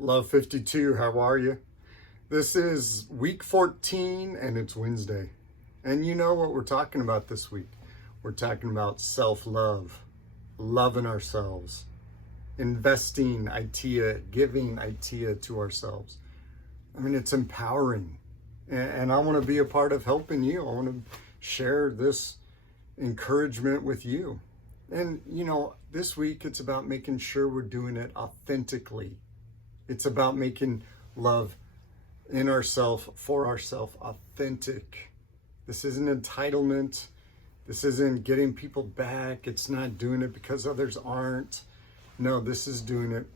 Love 52, how are you? This is week 14 and it's Wednesday. And you know what we're talking about this week? We're talking about self-love, loving ourselves, investing idea, giving idea to ourselves. I mean, it's empowering. And I want to be a part of helping you. I want to share this encouragement with you. And, you know, this week it's about making sure we're doing it authentically. It's about making love in ourselves, for ourselves, authentic. This isn't entitlement. This isn't getting people back. It's not doing it because others aren't. No, this is doing it.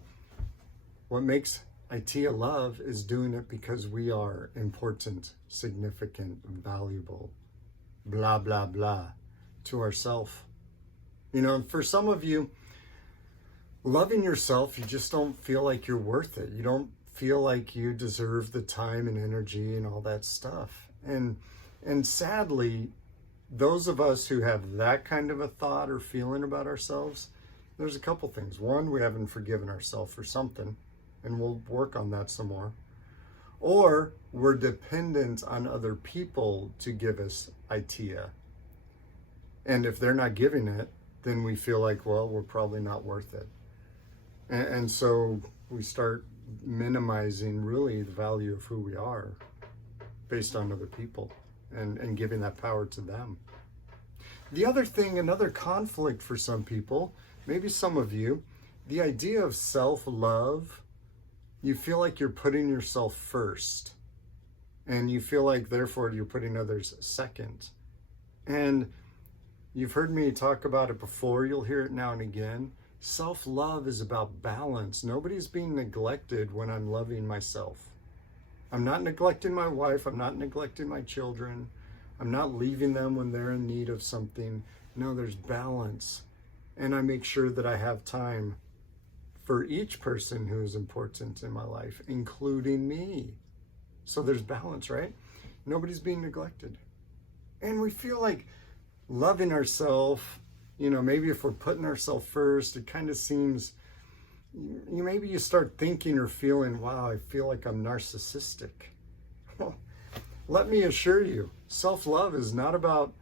What makes ITEA love is doing it because we are important, significant, valuable, blah, blah, blah, to ourselves. You know, for some of you, loving yourself, you just don't feel like you're worth it. You don't feel like you deserve the time and energy and all that stuff. And sadly, those of us who have that kind of a thought or feeling about ourselves, there's a couple things. One, we haven't forgiven ourselves for something, and we'll work on that some more. Or we're dependent on other people to give us ITEA. And if they're not giving it, then we feel like, well, we're probably not worth it. And so we start minimizing really the value of who we are based on other people and giving that power to them. The other thing, another conflict for some people, maybe some of you, the idea of self-love, you feel like you're putting yourself first. And you feel like, therefore, you're putting others second. And you've heard me talk about it before. You'll hear it now and again. Self-love is about balance. Nobody's being neglected when I'm loving myself. I'm not neglecting my wife. I'm not neglecting my children. I'm not leaving them when they're in need of something. No, there's balance. And I make sure that I have time for each person who is important in my life, including me. So there's balance, right? Nobody's being neglected. And we feel like loving ourselves, you know, maybe if we're putting ourselves first, it kind of seems, maybe you start thinking or feeling, wow, I feel like I'm narcissistic. Well, let me assure you, self-love is not about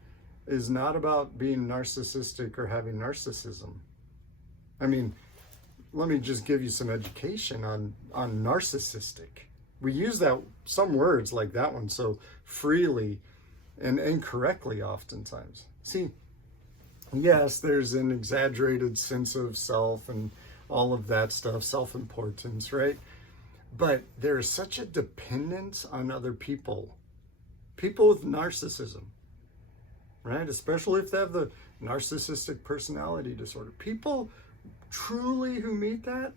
being narcissistic or having narcissism. I mean, let me just give you some education on narcissistic. We use some words like that one so freely and incorrectly oftentimes. See, yes, there's an exaggerated sense of self and all of that stuff, self-importance, right? But there is such a dependence on other people. People with narcissism, right? Especially if they have the narcissistic personality disorder. People truly who meet that,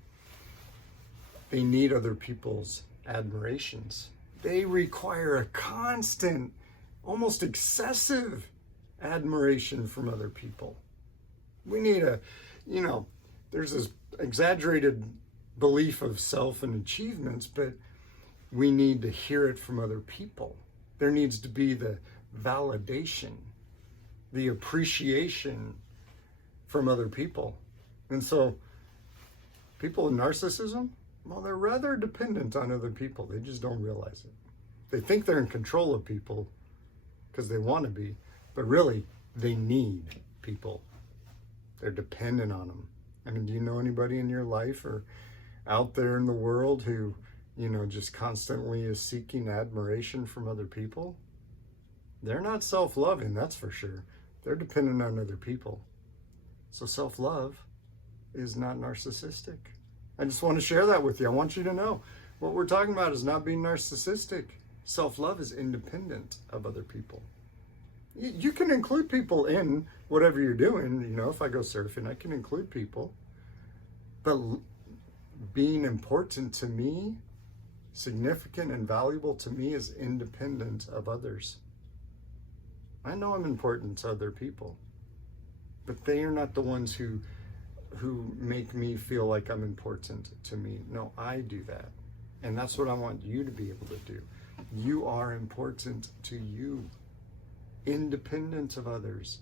they need other people's admirations. They require a constant, almost excessive admiration from other people. We need there's this exaggerated belief of self and achievements, but we need to hear it from other people. There needs to be the validation, the appreciation from other people. And so people with narcissism, well, they're rather dependent on other people. They just don't realize it. They think they're in control of people because they want to be, but really they need people. They're dependent on them. I mean, do you know anybody in your life or out there in the world who, you know, just constantly is seeking admiration from other people? They're not self-loving, that's for sure. They're dependent on other people. So self-love is not narcissistic. I just want to share that with you. I want you to know what we're talking about is not being narcissistic. Self-love is independent of other people. You can include people in whatever you're doing. You know, if I go surfing, I can include people. But being important to me, significant and valuable to me, is independent of others. I know I'm important to other people, but they are not the ones who make me feel like I'm important to me. No, I do that. And that's what I want you to be able to do. You are important to you, independent of others.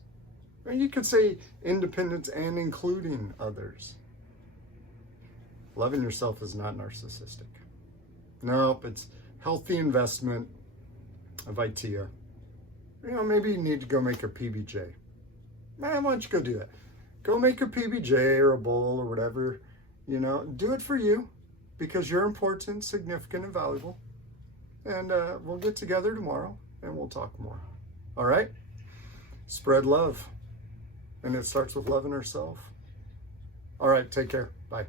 Or you could say independent and including others. Loving yourself is not narcissistic. Nope, it's healthy investment of idea. Maybe you need to go make a PBJ. Why don't you go do that? Go make a PBJ or a bowl or whatever. Do it for you because you're important, significant, and valuable. And we'll get together tomorrow and we'll talk more. All right? Spread love. And it starts with loving ourselves. All right, take care. Bye.